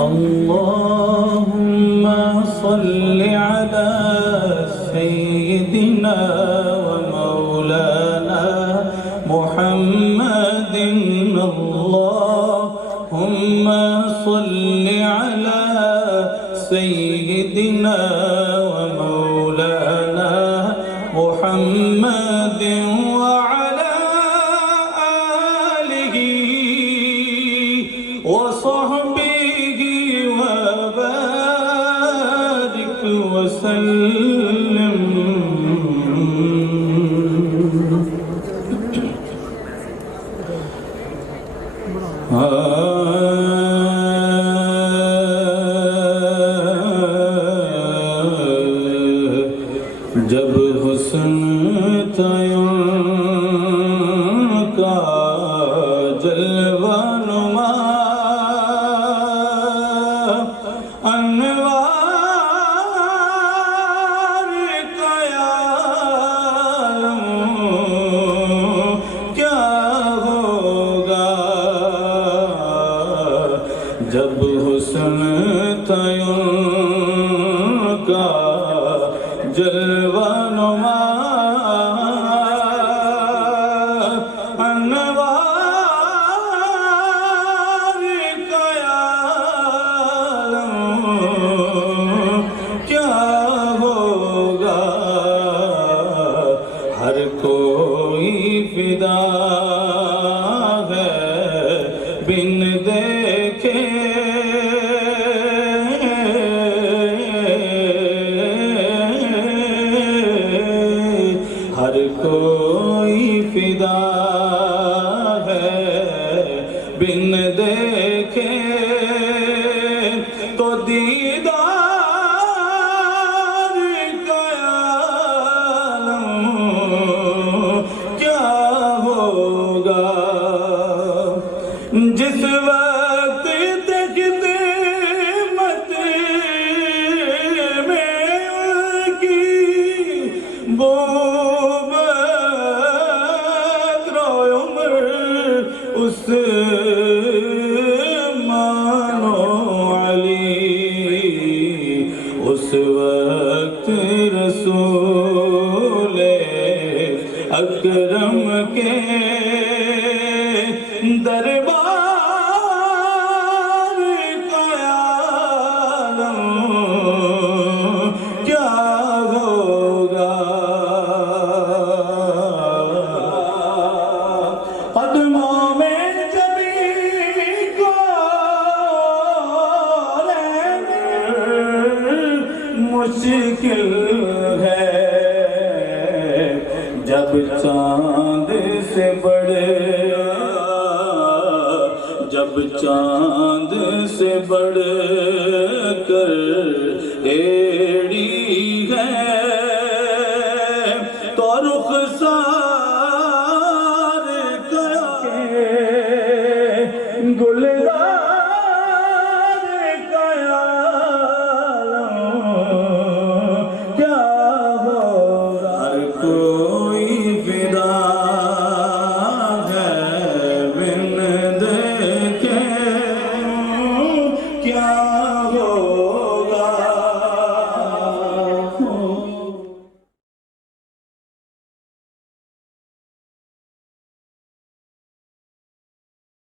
اللهم صل على سيدنا ومولانا محمد اللهم صل على سيدنا ومولانا محمد وعلى آله وصحبه وبارك وسلم. جب حسن تھا ان کا جلوہ نما انوار کا عالم کیا ہوگا. جب حسن تھا ان کا جلوہ نما انوار کا عالم کیا ہوگا. ہر کوئی فدا ہے بن دیکھے ہر کوئی فدا ہے بن دیکھے تو دیدار کا عالم کیا ہوگا. جس وقت دیکھتے مت میں ان کی بو اس مانو علی اس وقت رسول اکرم کے دربار کا عالم کیا ہوگا. قدموں میں مشکل ہے جب چاند سے بڑے جب چاند سے بڑھ کر ایڑی ہے تو رخسار